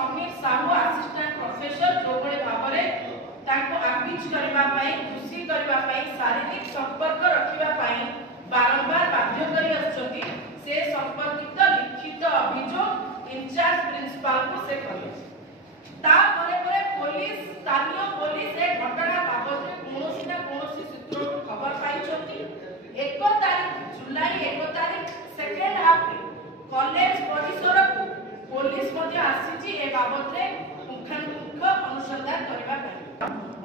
Sameer Sahu assistant professor जो भाव में आपिच करने खुशी करने शारीरिक संपर्क रखापी बारंबार बाध्य कर से संपर्कित लिखित अभियोग इंचार्ज प्रिंसिपाल को से कले पुलिस स्थानीय पुलिस ए घटना बाबद कौन ना कौन सूत्र खबर पाई 1 तारीख जुलाई 1 तारीख सेकेंड हाफ कॉलेज परिसर को पुलिस आसी ए बाबद पुंखानुपुंख अनुसंधान करने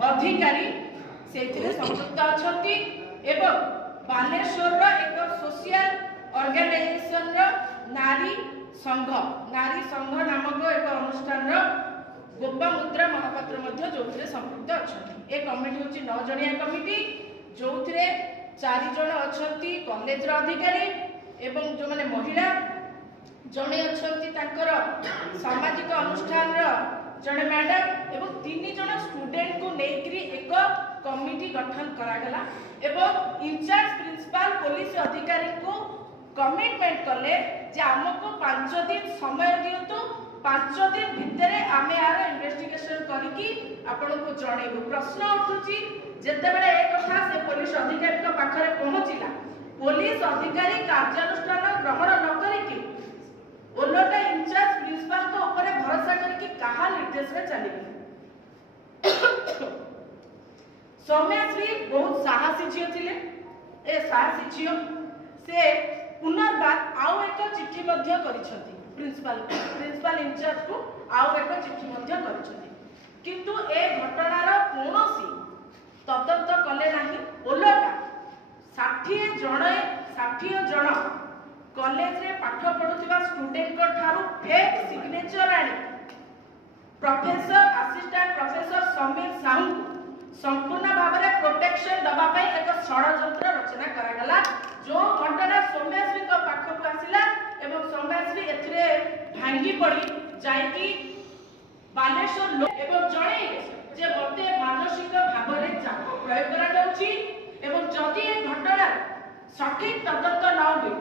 अधिकारी से संपृक्त अच्छी एवं बालेश्वर एक सोशल ऑर्गेनाइजेशन नारी संघ नामक एक अनुष्ठान गोपामुद्रा महापात्र जो संपृक्त अच्छा ए कमिटी हूँ 9 जणिया कमिटी जो 4 जन अच्छा कॉलेज अधिकारी एवं जो मैंने महिला जड़े अच्छा सामाजिक अनुष्ठान जड़े मैडम एवं 3 जन स्टूडेंट को लेकर एक कमिटी गठन करागला एवं इंचार्ज प्रिंसिपल पुलिस अधिकारी को कमिटमेंट कले जे आमको 5 दिन समय दिंतु 5 दिन भितर आम यार इन्वेस्टिगेशन करके आपण को जणेबु। प्रश्न उठुची जेतेबेले एक कथा से पुलिस अधिकारी पाखरे पहुंचला पुलिस अधिकारी कार्यानुष्ठान ग्रहण न करिके ओलोटा इंचार्ज प्रिंसिपल को ऊपर भरोसा करके कहा निर्देश में चली सौम्याश्री बहुत साहसी झील थिले ए साहसी झील से पुनर्बार आउ एक चिट्ठी मध्य करिसथि प्रिंसिपल इंचार्ज को आउ एक चिट्ठी मध्य करिसथि किंतु ए घटनार कोनोसी तदंत कले नाही ओलोटा 60 जन कॉलेज रे पाठ पढुथिबा स्टूडेंट को ठारू फेक सिग्नेचर आनी professor assistant professor Sameer Sahu संपूर्ण भाव में प्रोटेक्शन दबा पाई एक षडयंत्र रचना करागला जो घटना सौम्याश्री पाखक आसिला एवं सौम्याश्री एथिरे भांगी पड़ी जाइकी बालेश्वर एवं जणे जे मते मानसिक भाव में चाप प्रयोग करा जाउची एवं जदि ए घटना सठिक तदंत न हुए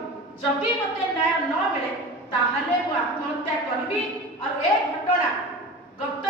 जदि मते न्याय न मिले ताहले मु आत्महत्या करबी और ए घटना गत